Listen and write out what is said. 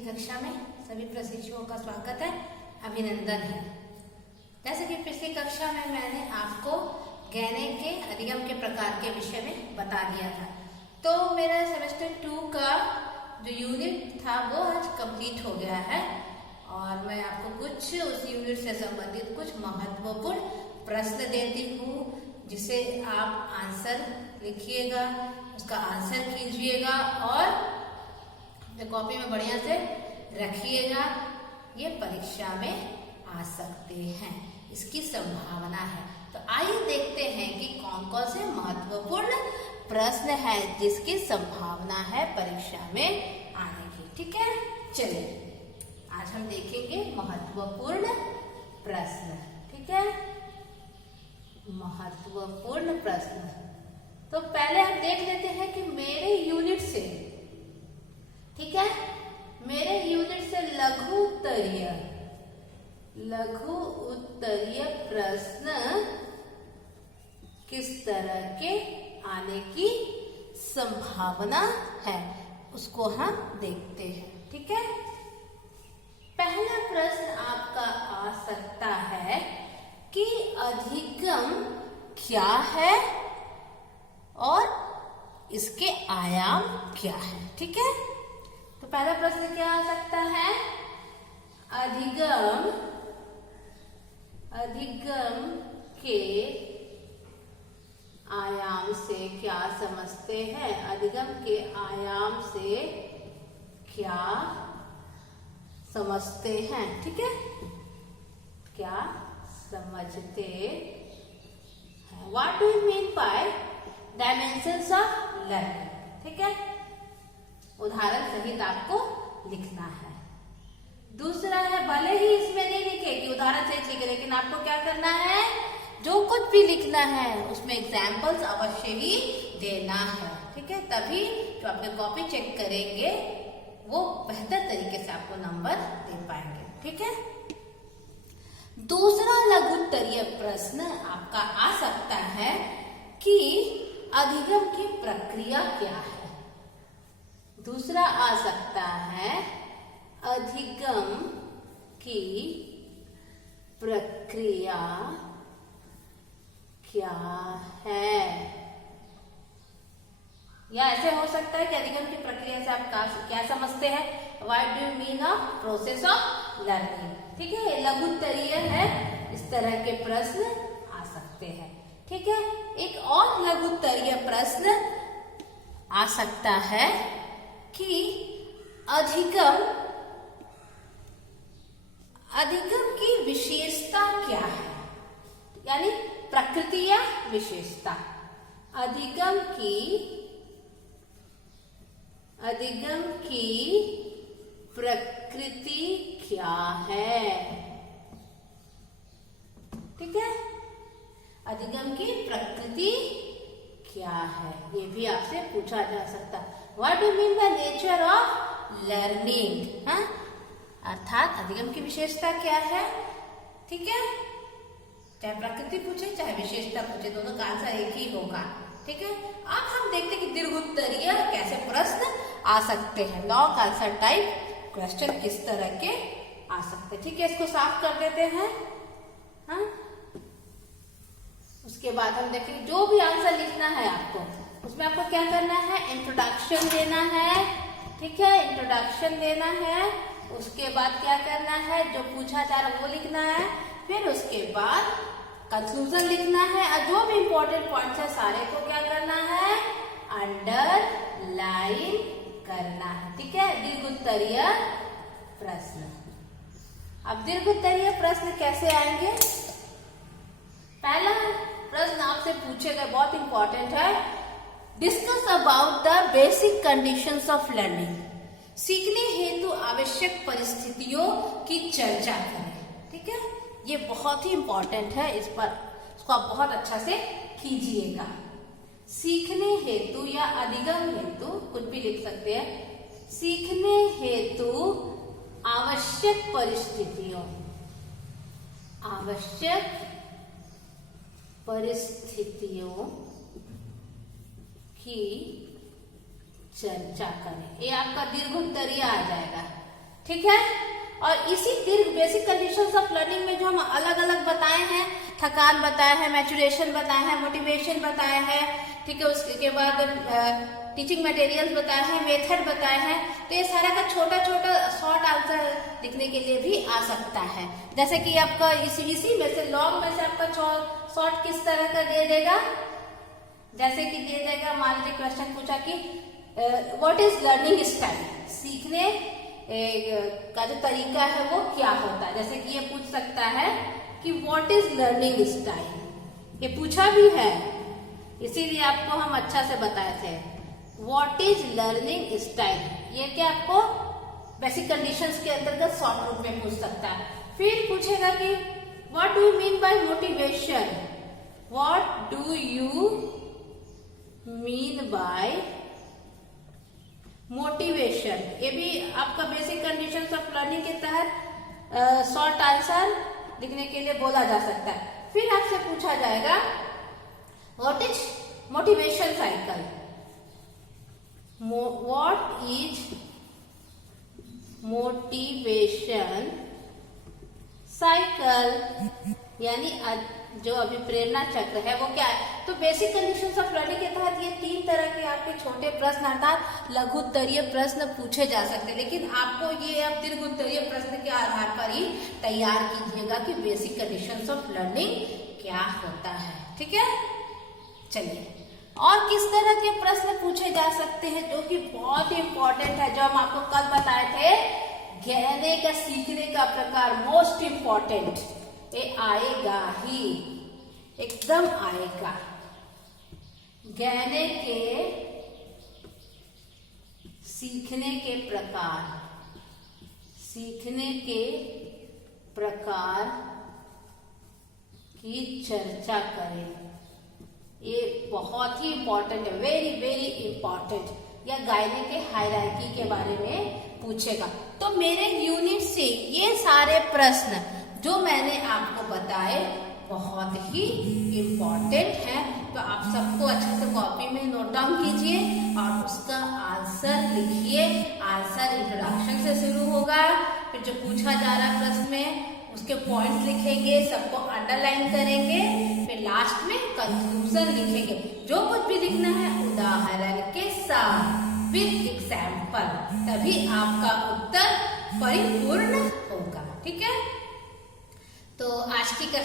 कक्षा में सभी प्रशिक्षुओं का स्वागत है, अभिनंदन है। जैसे कि पिछली कक्षा में मैंने आपको गहने के अधिगम के प्रकार के विषय में बता दिया था, तो मेरा सेमेस्टर 2 का जो यूनिट था वो आज कंप्लीट हो गया है और मैं आपको कुछ उस यूनिट से संबंधित कुछ महत्वपूर्ण प्रश्न देती हूँ, जिसे आप आंसर लिखिएगा, उसका आंसर कीजिएगा और कॉपी में बढ़िया से रखिएगा। ये परीक्षा में आ सकते हैं, इसकी संभावना है। तो आइए देखते हैं कि कौन कौन से महत्वपूर्ण प्रश्न है जिसकी संभावना है परीक्षा में आने की। ठीक है, चलिए आज हम देखेंगे महत्वपूर्ण प्रश्न। ठीक है, महत्वपूर्ण प्रश्न। तो पहले हम देख लेते हैं कि मेरे यूनिट से, ठीक है, मेरे यूनिट से लघु उत्तरीय प्रश्न किस तरह के आने की संभावना है उसको हम देखते हैं। ठीक है, पहला प्रश्न आपका आ सकता है कि अधिगम क्या है और इसके आयाम क्या है। ठीक है, तो पहला प्रश्न क्या आ सकता है, अधिगम के आयाम से क्या समझते हैं, अधिगम के आयाम से क्या समझते हैं। ठीक है, क्या समझते हैं, what do you mean by dimensions of learning. ठीक है, उदाहरण सहित आपको लिखना है। दूसरा है, भले ही इसमें नहीं लिखे कि उदाहरण सहित लिखे, लेकिन आपको क्या करना है, जो कुछ भी लिखना है उसमें एग्जाम्पल्स अवश्य ही देना है। ठीक है, तभी जो आपके कॉपी चेक करेंगे वो बेहतर तरीके से आपको नंबर दे पाएंगे। ठीक है, दूसरा लघुत्तरीय प्रश्न आपका आ सकता है कि अधिगम की प्रक्रिया क्या है। दूसरा आ सकता है, अधिगम की प्रक्रिया क्या है। या ऐसे हो सकता है कि अधिगम की प्रक्रिया से आप क्या समझते हैं, what do you mean of process of learning. ठीक है, लघुत्तरीय है, इस तरह के प्रश्न आ सकते हैं। ठीक है, एक और लघुत्तरीय प्रश्न आ सकता है कि अधिगम की विशेषता क्या है, यानी प्रकृति या विशेषता। अधिगम की प्रकृति क्या है। ठीक है, अधिगम की प्रकृति क्या है, ये भी आपसे पूछा जा सकता है। What do you mean by nature of learning? हाँ, अर्थात अधिगम की विशेषता क्या है। ठीक है, चाहे प्रकृति पूछे चाहे विशेषता पूछे, दोनों का आंसर एक ही होगा। ठीक है, अब हम देखते हैं कि दीर्घोत्तरीय कैसे प्रश्न आ सकते हैं, लॉन्ग आंसर टाइप क्वेश्चन किस तरह के आ सकते हैं। ठीक है, इसको साफ कर देते हैं। हाँ, उसके बाद हम देखेंगे जो भी आंसर लिखना है आपको, उसमें आपको क्या करना है, इंट्रोडक्शन देना है। ठीक है, इंट्रोडक्शन देना है। उसके बाद क्या करना है, जो पूछा जा रहा है वो लिखना है। फिर उसके बाद कंक्लूजन लिखना है और जो भी इंपॉर्टेंट पॉइंट्स है सारे को क्या करना है, अंडरलाइन करना है। ठीक है, दीर्घोत्तरीय प्रश्न। अब दीर्घोत्तरीय प्रश्न कैसे आएंगे, पहला प्रश्न आपसे पूछेगा, बहुत इंपॉर्टेंट है, discuss about the basic conditions of learning. सीखने हेतु आवश्यक परिस्थितियों की चर्चा करें। ठीक है, ये बहुत ही इंपॉर्टेंट है, इसको आप बहुत अच्छा से कीजिएगा। सीखने हेतु या अधिगम हेतु कुछ भी लिख सकते हैं, सीखने हेतु आवश्यक परिस्थितियों की चर्चा करें। ये आपका दीर्घोत्तरीय आ जाएगा। ठीक है। और इसी दीर्घ बेसिक कंडीशंस ऑफ लर्निंग में जो हम अलग अलग बताए हैं, थकान बताया है, मैचुरेशन बताया है, मोटिवेशन बताया है, ठीक है, उसके बाद टीचिंग मटेरियल्स बताया है, मेथड बताया है। तो ये सारा का छोटा छोटा शॉर्ट आंसर लिखने के लिए भी आ सकता है। जैसे कि आपका इसी में से लॉन्ग में से आपका शॉर्ट किस तरह का दे देगा, जैसे कि दे देगा, मान लीजिए क्वेश्चन पूछा कि व्हाट इज लर्निंग स्टाइल, सीखने का जो तरीका है वो क्या होता है। जैसे कि ये पूछ सकता है कि व्हाट इज लर्निंग स्टाइल, ये पूछा भी है, इसीलिए आपको हम अच्छा से बताए थे। व्हाट इज लर्निंग स्टाइल, ये क्या आपको बेसिक कंडीशंस के अंतर्गत शॉर्ट रूप में पूछ सकता है। फिर पूछेगा कि what do you mean by motivation, what do you mean by motivation, ये भी आपका बेसिक कंडीशंस ऑफ लर्निंग के तहत शॉर्ट आंसर लिखने के लिए बोला जा सकता है। फिर आपसे पूछा जाएगा what is motivation cycle, what is motivation cycle, यानी जो अभी प्रेरणा चक्र है वो क्या है। तो बेसिक कंडीशंस ऑफ लर्निंग के तहत ये 3 तरह के आपके छोटे प्रश्न अर्थात लघु उत्तरीय प्रश्न पूछे जा सकते हैं, लेकिन आपको ये अब दीर्घ उत्तरीय प्रश्न के आधार पर ही तैयार कीजिएगा कि बेसिक कंडीशंस ऑफ लर्निंग क्या होता है, ठीक है। चलिए, और किस तरह के प्रश्न पूछे जा सकते हैं जो कि बहुत ही इंपॉर्टेंट है, जो हम आपको कल बताए थे, गहने का सीखने का प्रकार मोस्ट इंपॉर्टेंट, ये आएगा ही, एकदम आएगा। गहने के सीखने के प्रकार, सीखने के प्रकार की चर्चा करें, ये बहुत ही इंपॉर्टेंट है, वेरी वेरी इंपॉर्टेंट। या गायने के हायरार्की के बारे में पूछेगा। तो मेरे यूनिट से ये सारे प्रश्न जो मैंने आपको बताए बहुत ही इम्पोर्टेंट है, तो आप सबको अच्छे से कॉपी में नोट डाउन कीजिए और उसका आंसर लिखिए। आंसर इंट्रोडक्शन से शुरू होगा, फिर जो पूछा जा रहा है प्रश्न में उसके पॉइंट्स लिखेंगे, सबको अंडरलाइन करेंगे, फिर लास्ट में कंक्लूजन लिखेंगे। जो कुछ भी लिखना है उदाहरण के साथ विद एग्जाम्पल, तभी आपका उत्तर परिपूर्ण होगा, ठीक है। तो आज की